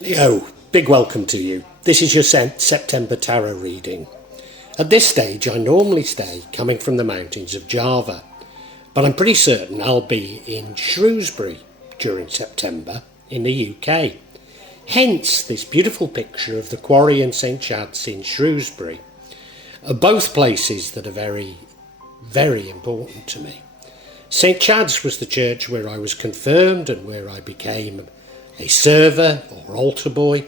Leo, big welcome to you. This is your September tarot reading. At this stage, I normally stay coming from the mountains of Java, but I'm pretty certain I'll be in Shrewsbury during September in the UK. Hence this beautiful picture of the quarry and St Chad's in Shrewsbury. Both places that are very, very important to me. St Chad's was the church where I was confirmed and where I became a server or altar boy,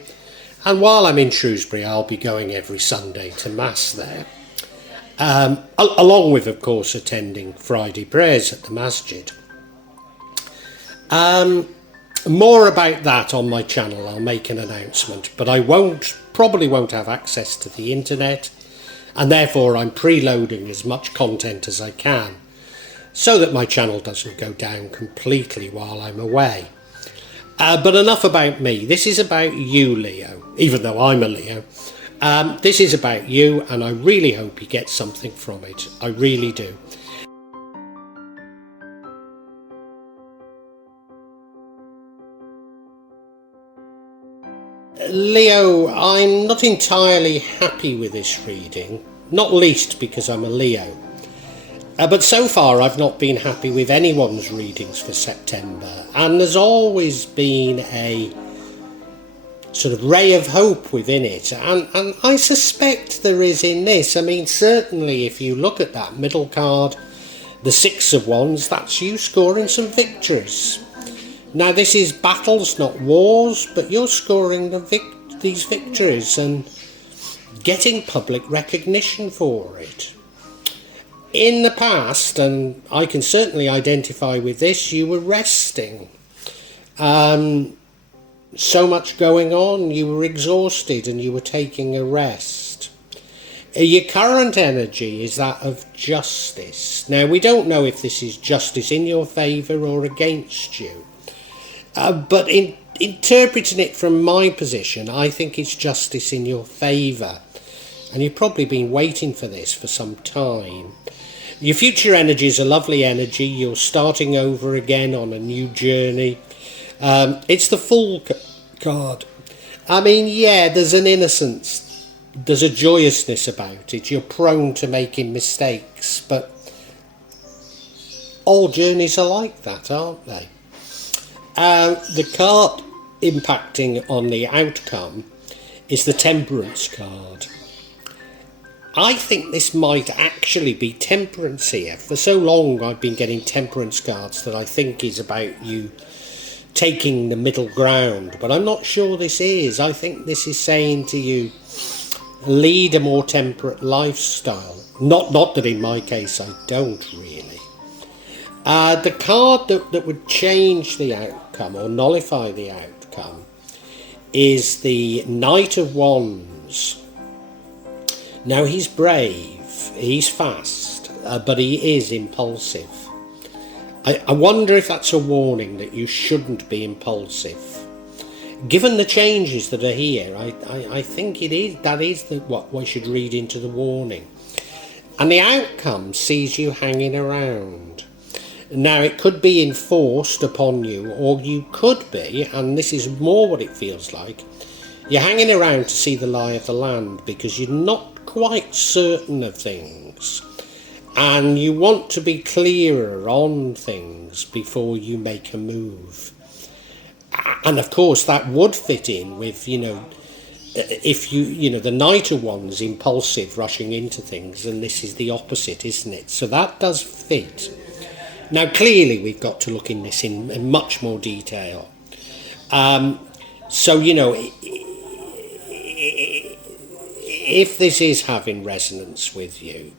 and while I'm in Shrewsbury I'll be going every Sunday to Mass there, along with of course attending Friday prayers at the masjid. More about that on my channel. I'll make an announcement, but I probably won't have access to the internet, and therefore I'm preloading as much content as I can so that my channel doesn't go down completely while I'm away. But enough about me. This is about you, Leo, even though I'm a Leo. This is about you, and I really hope you get something from it. I really do. Leo, I'm not entirely happy with this reading, not least because I'm a Leo. But so far I've not been happy with anyone's readings for September, and there's always been a sort of ray of hope within it, and I suspect there is in this. I mean, certainly if you look at that middle card, the Six of Wands, that's you scoring some victories. Now this is battles, not wars, but you're scoring these victories and getting public recognition for it. In the past, and I can certainly identify with this, you were resting. So much going on, you were exhausted and you were taking a rest. Your current energy is that of justice. Now, we don't know if this is justice in your favour or against you. But interpreting it from my position, I think it's justice in your favour. And you've probably been waiting for this for some time. Your future energy is a lovely energy. You're starting over again on a new journey. It's the Fool card. I mean, yeah, there's an innocence. There's a joyousness about it. You're prone to making mistakes, but all journeys are like that, aren't they? The card impacting on the outcome is the Temperance card. I think this might actually be temperance here. For so long I've been getting temperance cards that I think is about you taking the middle ground, but I'm not sure this is. I think this is saying to you, lead a more temperate lifestyle. Not that in my case I don't really. The card that would change the outcome or nullify the outcome is the Knight of Wands. Now he's brave, he's fast, but he is impulsive. I wonder if that's a warning that you shouldn't be impulsive. Given the changes that are here, I think that is what we should read into the warning. And the outcome sees you hanging around. Now it could be enforced upon you, or you could be, and this is more what it feels like, you're hanging around to see the lie of the land because you're not quite certain of things and you want to be clearer on things before you make a move. And of course that would fit in with, if the Knight of Wands, impulsive, rushing into things, and this is the opposite, isn't it? So that does fit. Now clearly we've got to look in this in much more detail. If this is having resonance with you,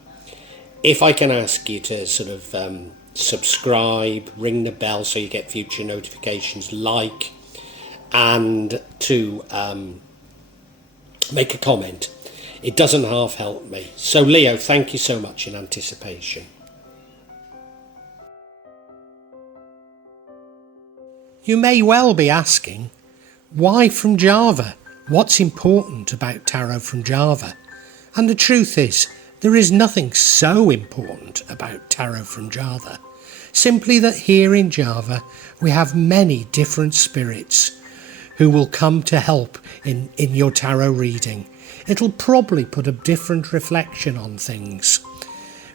if I can ask you to sort of subscribe, ring the bell so you get future notifications, like, and to make a comment, it doesn't half help me. So Leo, thank you so much in anticipation. You may well be asking, why from Java? What's important about tarot from Java? And the truth is, there is nothing so important about tarot from Java. Simply that here in Java we have many different spirits who will come to help in your tarot reading. It'll probably put a different reflection on things.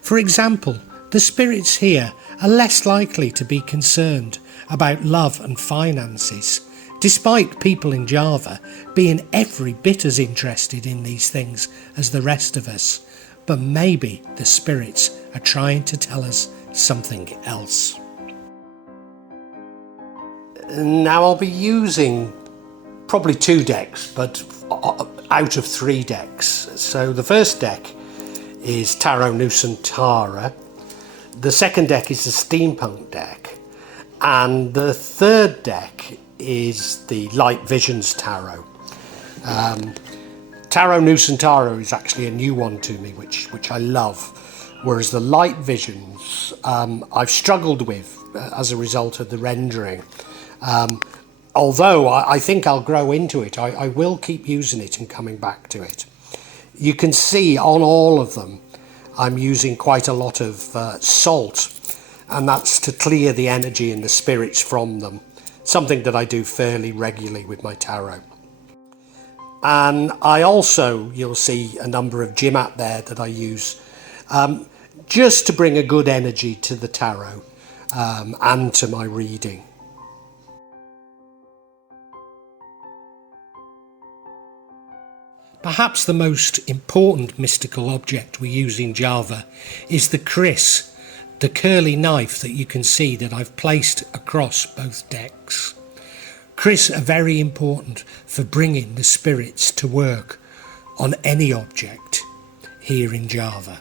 For example, the spirits here are less likely to be concerned about love and finances, despite people in Java being every bit as interested in these things as the rest of us. But maybe the spirits are trying to tell us something else. Now I'll be using probably 2 decks, but out of 3 decks. So the first deck is Tarot Nusantara, the second deck is the Steampunk deck, and the third deck is the Light Visions Tarot. Tarot Nusantara is actually a new one to me, which I love, whereas the Light Visions I've struggled with as a result of the rendering. Although I think I'll grow into it, I will keep using it and coming back to it. You can see on all of them I'm using quite a lot of salt, and that's to clear the energy and the spirits from them, something that I do fairly regularly with my tarot. And I also, you'll see a number of Jimat there that I use just to bring a good energy to the tarot and to my reading. Perhaps the most important mystical object we use in Java is the kris, the curly knife that you can see that I've placed across both decks. Kris are very important for bringing the spirits to work on any object here in Java.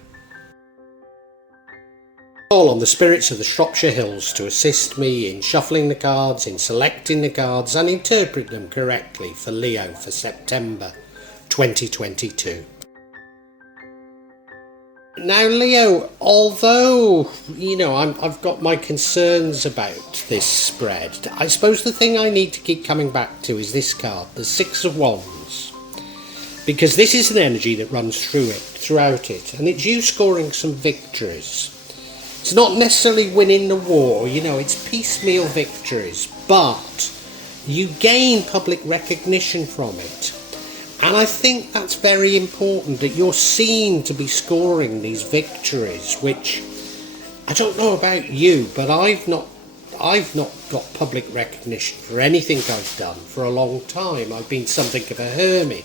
Call on the spirits of the Shropshire Hills to assist me in shuffling the cards, in selecting the cards and interpret them correctly for Leo for September 2022. Now Leo, although, I've got my concerns about this spread, I suppose the thing I need to keep coming back to is this card, the Six of Wands. Because this is an energy that runs throughout it, and it's you scoring some victories. It's not necessarily winning the war, it's piecemeal victories, but you gain public recognition from it. And I think that's very important, that you're seen to be scoring these victories, which I don't know about you, but I've not got public recognition for anything I've done for a long time. I've been something of a hermit.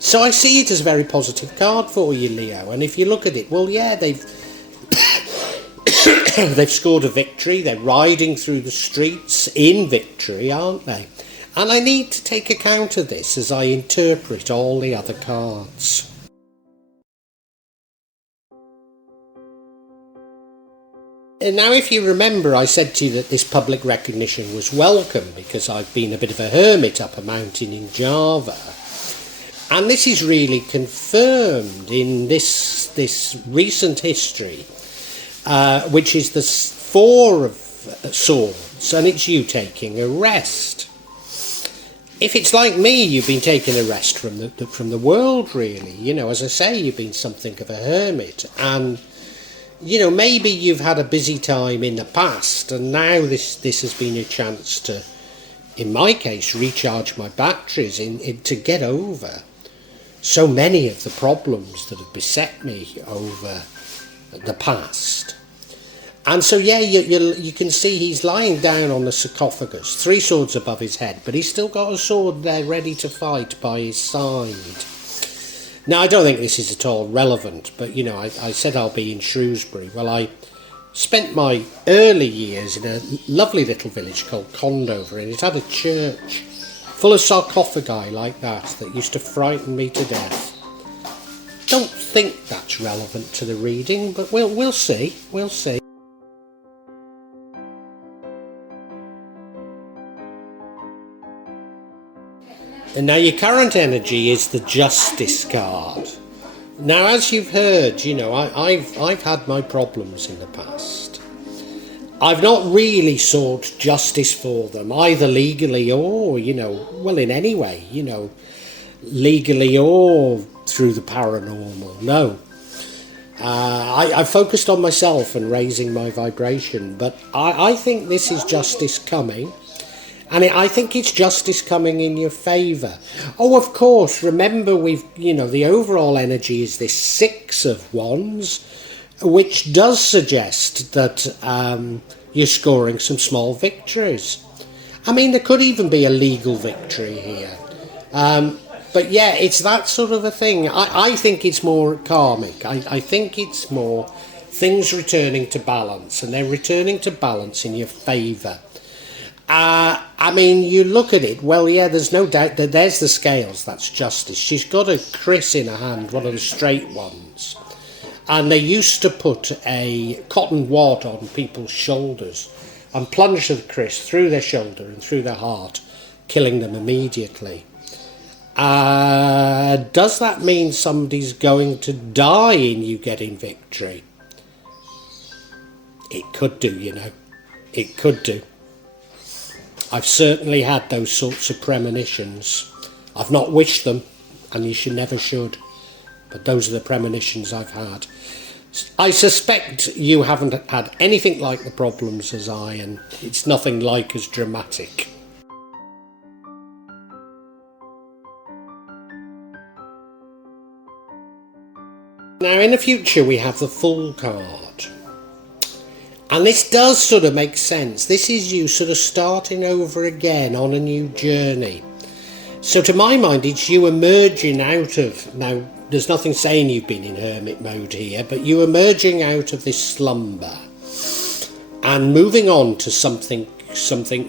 So I see it as a very positive card for you, Leo. And if you look at it, well, yeah, they've they've scored a victory. They're riding through the streets in victory, aren't they? And I need to take account of this as I interpret all the other cards. And now, if you remember, I said to you that this public recognition was welcome because I've been a bit of a hermit up a mountain in Java. And this is really confirmed in this recent history, which is the Four of Swords, and it's you taking a rest. If it's like me, you've been taking a rest from the world, really. As I say, you've been something of a hermit. And, maybe you've had a busy time in the past, and now this has been a chance to, in my case, recharge my batteries to get over so many of the problems that have beset me over the past. And so, yeah, you can see he's lying down on the sarcophagus, 3 swords above his head, but he's still got a sword there ready to fight by his side. Now, I don't think this is at all relevant, but, I said I'll be in Shrewsbury. Well, I spent my early years in a lovely little village called Condover, and it had a church full of sarcophagi like that used to frighten me to death. Don't think that's relevant to the reading, but we'll see. We'll see. And now your current energy is the Justice card. Now, as you've heard, I've had my problems in the past. I've not really sought justice for them, either legally or, in any way, legally or through the paranormal. No. I focused on myself and raising my vibration, but I think this is justice coming. And I think it's justice coming in your favour. Oh, of course, remember the overall energy is this 6 of Wands, which does suggest that you're scoring some small victories. I mean, there could even be a legal victory here. But yeah, it's that sort of a thing. I think it's more karmic. I think it's more things returning to balance, and they're returning to balance in your favour. I mean, you look at it, well, yeah, there's no doubt that there's the scales, that's justice. She's got a kris in her hand, one of the straight ones. And they used to put a cotton wad on people's shoulders and plunge the kris through their shoulder and through their heart, killing them immediately. Does that mean somebody's going to die in you getting victory? It could do, It could do. I've certainly had those sorts of premonitions. I've not wished them, and you never should. But those are the premonitions I've had. I suspect you haven't had anything like the problems as I, and it's nothing like as dramatic. Now, in the future, we have the Fool card. And this does sort of make sense. This is you sort of starting over again on a new journey. So to my mind, it's you emerging out of, now there's nothing saying you've been in hermit mode here, but you emerging out of this slumber and moving on to something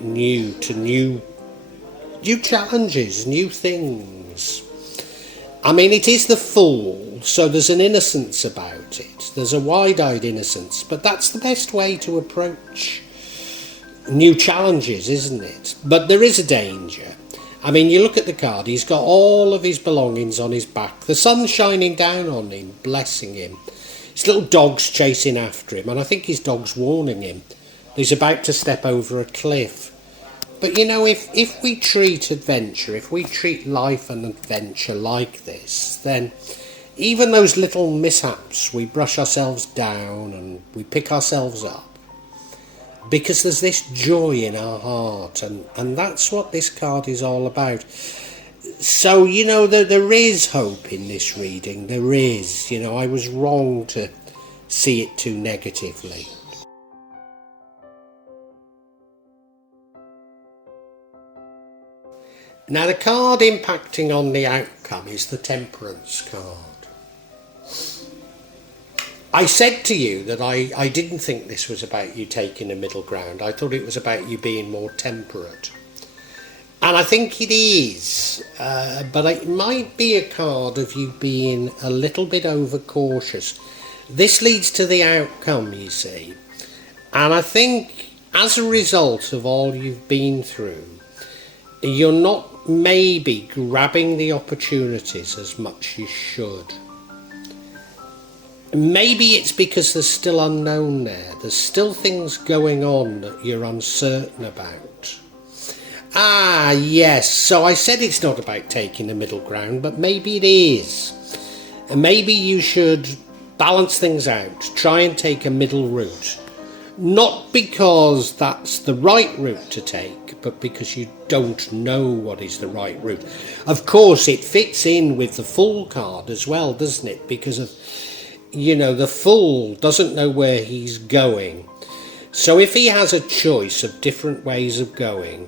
new, to new challenges, new things. I mean, it is the Fool, so there's an innocence about it. There's a wide-eyed innocence, but that's the best way to approach new challenges, isn't it? But there is a danger. I mean, you look at the card, he's got all of his belongings on his back. The sun's shining down on him, blessing him. His little dog's chasing after him, and I think his dog's warning him. He's about to step over a cliff. But if we treat adventure, if we treat life and adventure like this, then even those little mishaps, we brush ourselves down and we pick ourselves up. Because there's this joy in our heart, and that's what this card is all about. So, there is hope in this reading. There is. I was wrong to see it too negatively. Now, the card impacting on the outcome is the Temperance card. I said to you that I didn't think this was about you taking a middle ground. I thought it was about you being more temperate. And I think it is, but it might be a card of you being a little bit overcautious. This leads to the outcome, you see. And I think as a result of all you've been through, you're not maybe grabbing the opportunities as much as you should. Maybe it's because there's still unknown there. There's still things going on that you're uncertain about. Ah, yes, so I said it's not about taking the middle ground, but maybe it is. And maybe you should balance things out, try and take a middle route. Not because that's the right route to take, but because you don't know what is the right route. Of course, it fits in with the Fool card as well, doesn't it? Because of, the Fool doesn't know where he's going. So if he has a choice of different ways of going,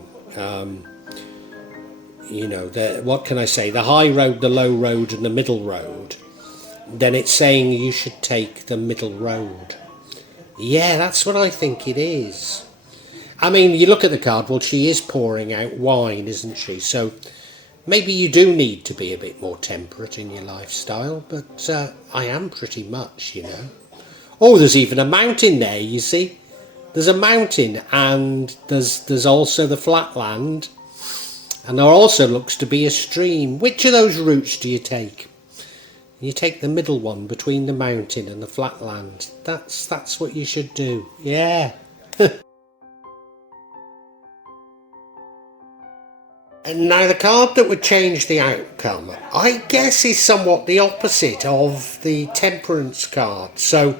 what can I say? The high road, the low road, and the middle road, then it's saying you should take the middle road. Yeah, that's what I think it is. I mean, you look at the card, well, she is pouring out wine, isn't she? So maybe you do need to be a bit more temperate in your lifestyle, but I am pretty much, Oh, there's even a mountain there, you see. There's a mountain, and there's also the flat land, and there also looks to be a stream. Which of those routes do you take? You take the middle one between the mountain and the flat land. That's what you should do. Yeah. And now the card that would change the outcome, I guess, is somewhat the opposite of the Temperance card. So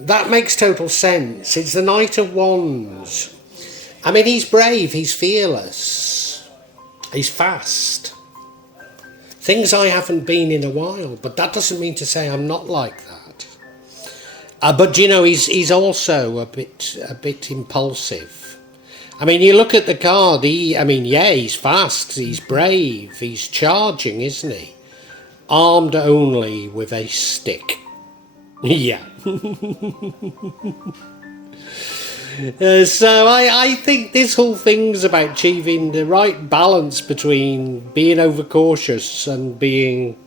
that makes total sense. It's the Knight of Wands. I mean, he's brave, he's fearless, he's fast. Things I haven't been in a while, but that doesn't mean to say I'm not like that. But you know, he's also a bit impulsive. I mean, you look at the card. He's fast. He's brave. He's charging, isn't he? Armed only with a stick. Yeah. So I think this whole thing's about achieving the right balance between being overcautious and being,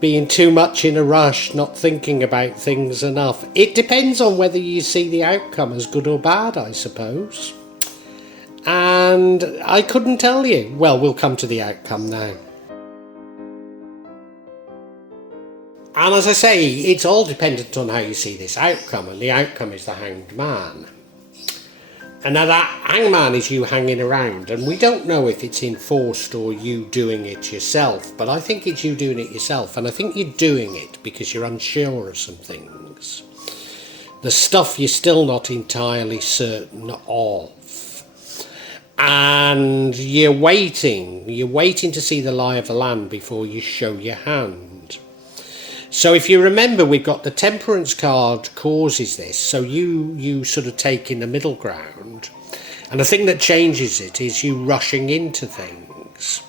being too much in a rush, not thinking about things enough. It depends on whether you see the outcome as good or bad, I suppose. And I couldn't tell you. Well, we'll come to the outcome now. And as I say, it's all dependent on how you see this outcome, and the outcome is the Hanged Man. And now that hangman is you hanging around, and we don't know if it's enforced or you doing it yourself, but I think it's you doing it yourself, and I think you're doing it because you're unsure of some things. The stuff you're still not entirely certain of. And you're waiting to see the lie of the land before you show your hand. So if you remember, we've got the Temperance card causes this, so you sort of take in the middle ground, and the thing that changes it is you rushing into things.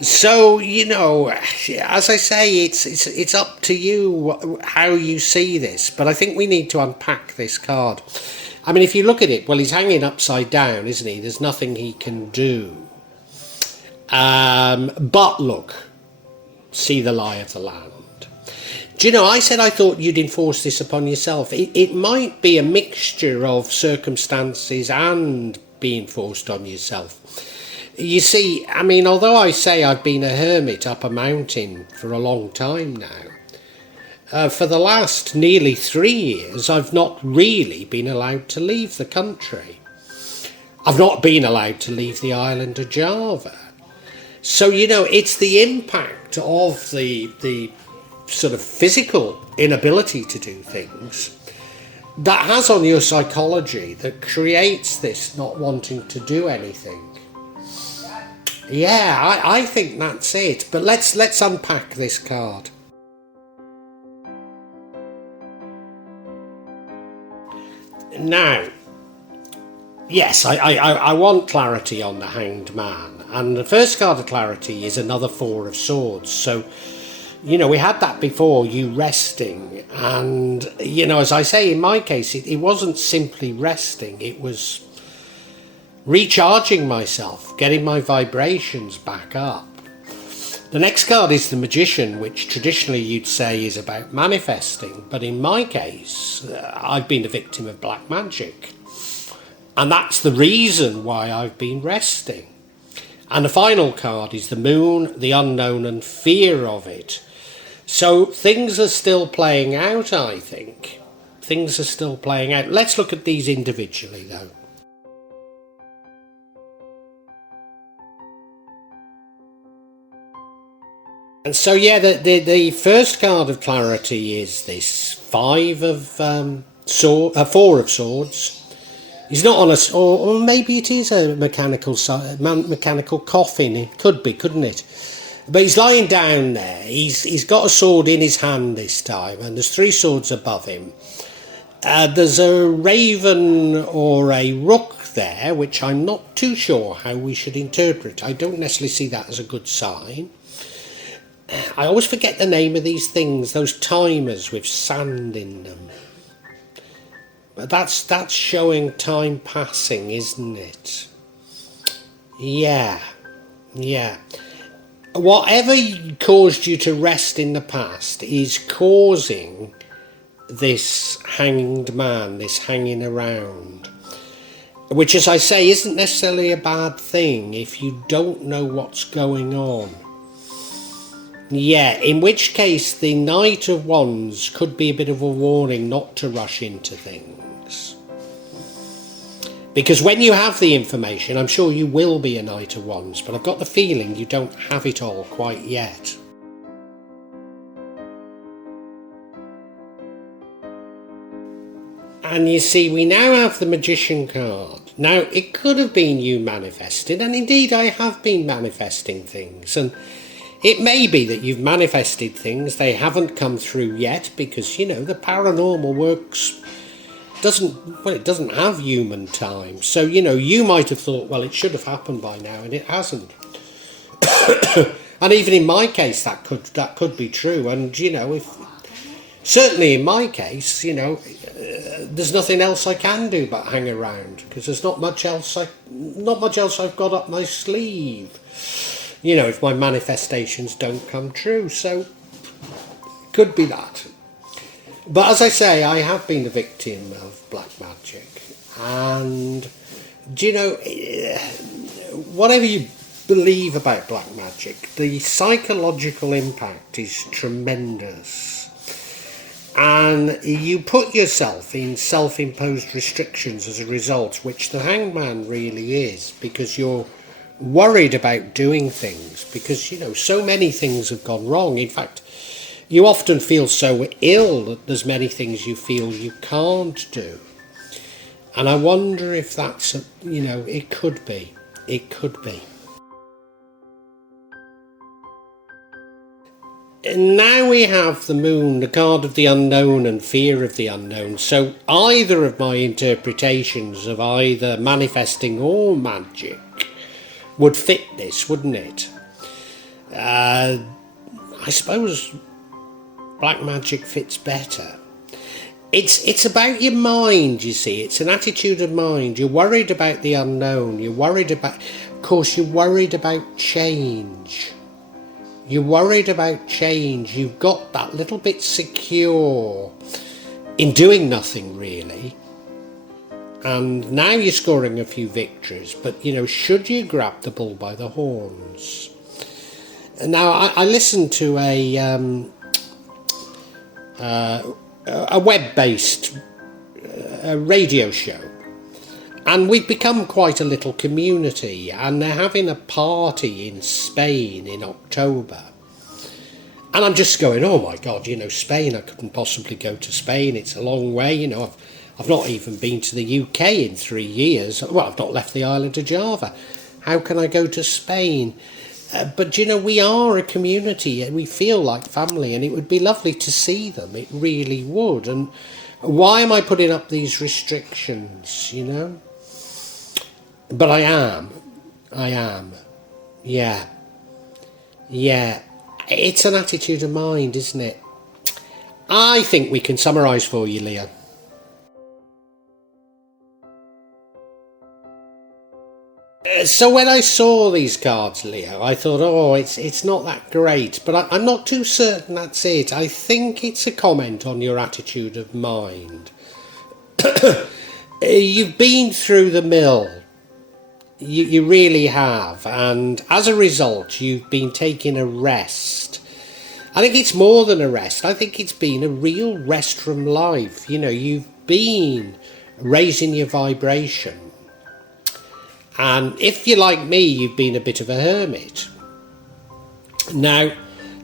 So, as I say, it's up to you how you see this, but I think we need to unpack this card. I mean, if you look at it, well, he's hanging upside down, isn't he? There's nothing he can do. But look, see the lie of the land. Do you know, I said I thought you'd enforce this upon yourself. It might be a mixture of circumstances and being forced on yourself. You see, I mean, although I say I've been a hermit up a mountain for a long time now, for the last nearly 3 years, I've not really been allowed to leave the country. I've not been allowed to leave the island of Java. So, it's the impact of the sort of physical inability to do things that has on your psychology that creates this not wanting to do anything. Yeah, I think that's it. But let's unpack this card. Now, yes, I want clarity on the Hanged Man, and the first card of clarity is another Four of Swords. So, we had that before, you resting, and, as I say, in my case, it wasn't simply resting, it was recharging myself, getting my vibrations back up. The next card is the Magician, which traditionally you'd say is about manifesting, but in my case, I've been a victim of black magic, and that's the reason why I've been resting. And the final card is the Moon, the unknown, and fear of it. So things are still playing out, I think. Things are still playing out. Let's look at these individually, though. And so, yeah, the first card of clarity is this Four of Swords. He's not on a, or maybe it is a mechanical coffin. It could be, couldn't it? But he's lying down there. He's got a sword in his hand this time, and there's 3 swords above him. There's a raven or a rook there, which I'm not too sure how we should interpret. I don't necessarily see that as a good sign. I always forget the name of these things, those timers with sand in them. But that's showing time passing, isn't it? Yeah. Whatever caused you to rest in the past is causing this Hanged Man, this hanging around. Which, as I say, isn't necessarily a bad thing if you don't know what's going on. Yeah, in which case the Knight of Wands could be a bit of a warning not to rush into things. Because when you have the information, I'm sure you will be a Knight of Wands, but I've got the feeling you don't have it all quite yet. And you see, we now have the Magician card. Now, it could have been you manifested, and indeed I have been manifesting things. And it may be that you've manifested things, they haven't come through yet, because, you know, the paranormal works it doesn't have human time. So, you know, you might have thought, well, it should have happened by now, and it hasn't. And even in my case, that could be true. And, you know, certainly in my case, you know, there's nothing else I can do but hang around, because there's not much else I've got up my sleeve, you know, if my manifestations don't come true. So could be that. But as I say, I have been a victim of black magic, and do you know, whatever you believe about black magic, the psychological impact is tremendous. And you put yourself in self-imposed restrictions as a result, which the hangman really is, because you're worried about doing things, because, you know, so many things have gone wrong. In fact, you often feel so ill that there's many things you feel you can't do. And I wonder if that's, you know, it could be. And now we have the moon, the card of the unknown and fear of the unknown. So either of my interpretations of either manifesting or magic would fit this, wouldn't it? I suppose black magic fits better. It's about your mind, you see. It's an attitude of mind. You're worried about the unknown. You're worried about change. You're worried about change. You've got that little bit secure in doing nothing, really. And now you're scoring a few victories. But, you know, should you grab the bull by the horns? Now, I listened to a web-based radio show, and we've become quite a little community, and they're having a party in Spain in October. And I'm just going, oh my God, you know, Spain, I couldn't possibly go to Spain. It's a long way, you know. I've not even been to the UK in 3 years. Well, I've not left the island of Java. How can I go to Spain? But, you know, we are a community and we feel like family, and it would be lovely to see them. It really would. And why am I putting up these restrictions, you know? But I am. Yeah. It's an attitude of mind, isn't it? I think we can summarise for you, Leo. So when I saw these cards, Leo, I thought, oh, it's not that great. But I'm not too certain that's it. I think it's a comment on your attitude of mind. You've been through the mill. You really have. And as a result, you've been taking a rest. I think it's more than a rest. I think it's been a real rest from life. You know, you've been raising your vibration. And if you're like me, you've been a bit of a hermit. Now,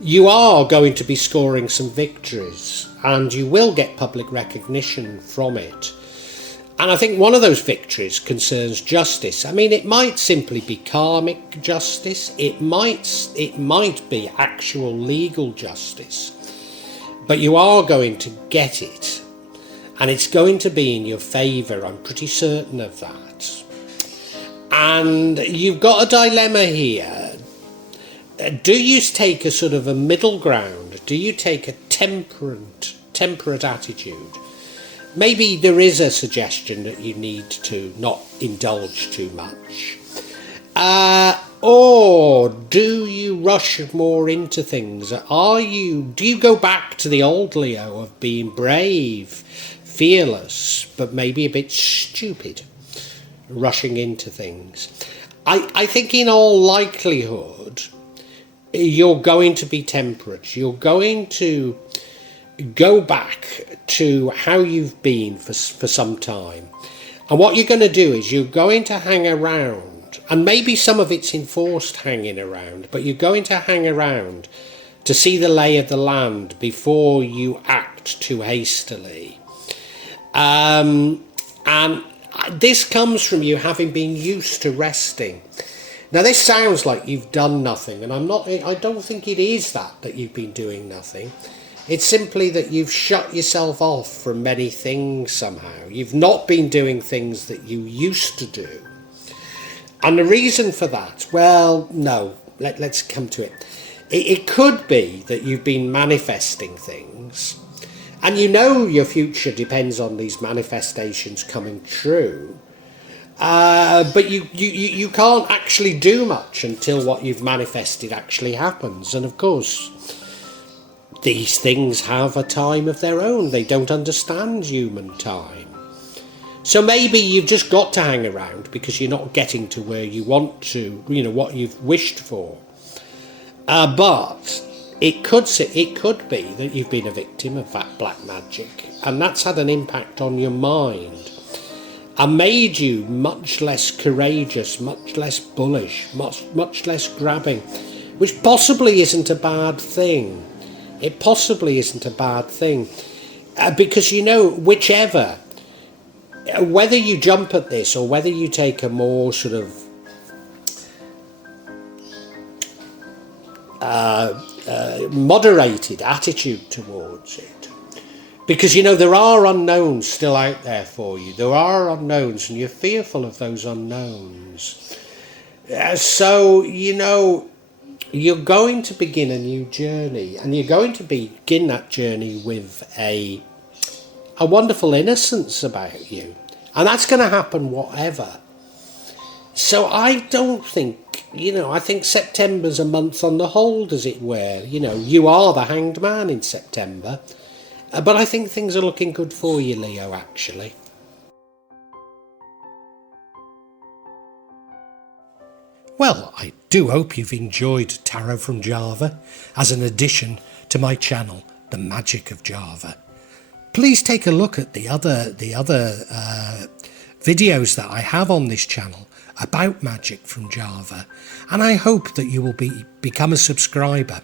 you are going to be scoring some victories, and you will get public recognition from it. And I think one of those victories concerns justice. I mean, it might simply be karmic justice. It might be actual legal justice. But you are going to get it. And it's going to be in your favour. I'm pretty certain of that. And you've got a dilemma here. Do you take a sort of a middle ground? Do you take a temperate attitude? Maybe there is a suggestion that you need to not indulge too much. Or do you rush more into things? Do you go back to the old Leo of being brave, fearless, but maybe a bit stupid? Rushing into things. I think in all likelihood you're going to be temperate. You're going to go back to how you've been for some time, and what you're going to do is you're going to hang around, and maybe some of it's enforced hanging around, but you're going to hang around to see the lay of the land before you act too hastily. And this comes from you having been used to resting. Now, this sounds like you've done nothing, and I don't think it is that you've been doing nothing. It's simply that you've shut yourself off from many things somehow. You've not been doing things that you used to do. And the reason for that, well, no, let's come to it. It could be that you've been manifesting things, and you know your future depends on these manifestations coming true. But you can't actually do much until what you've manifested actually happens. And of course, these things have a time of their own. They don't understand human time. So maybe you've just got to hang around because you're not getting to where you want to, what you've wished for. But it could be that you've been a victim of that black magic, and that's had an impact on your mind and made you much less courageous, much less bullish, much less grabbing, which possibly isn't a bad thing. It possibly isn't a bad thing. Because, whichever, whether you jump at this or whether you take a more sort of moderated attitude towards it, because there are unknowns still out there for you. There are unknowns, and you're fearful of those unknowns. So you're going to begin a new journey, and you're going to begin that journey with a wonderful innocence about you, and that's going to happen whatever. So I don't think, I think September's a month on the hold, as it were. You are the hanged man in September. But I think things are looking good for you, Leo, actually. Well, I do hope you've enjoyed Tarot from Java as an addition to my channel, The Magic of Java. Please take a look at the other videos that I have on this channel about magic from Java, and I hope that you will become a subscriber.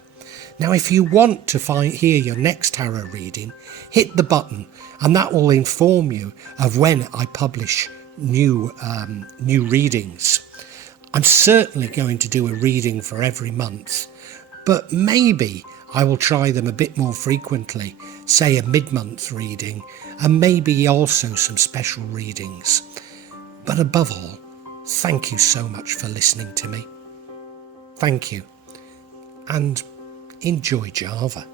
Now, if you want to hear your next tarot reading, hit the button, and that will inform you of when I publish new readings. I'm certainly going to do a reading for every month, but maybe I will try them a bit more frequently, say a mid-month reading, and maybe also some special readings. But above all, thank you so much for listening to me. Thank you, and enjoy Java.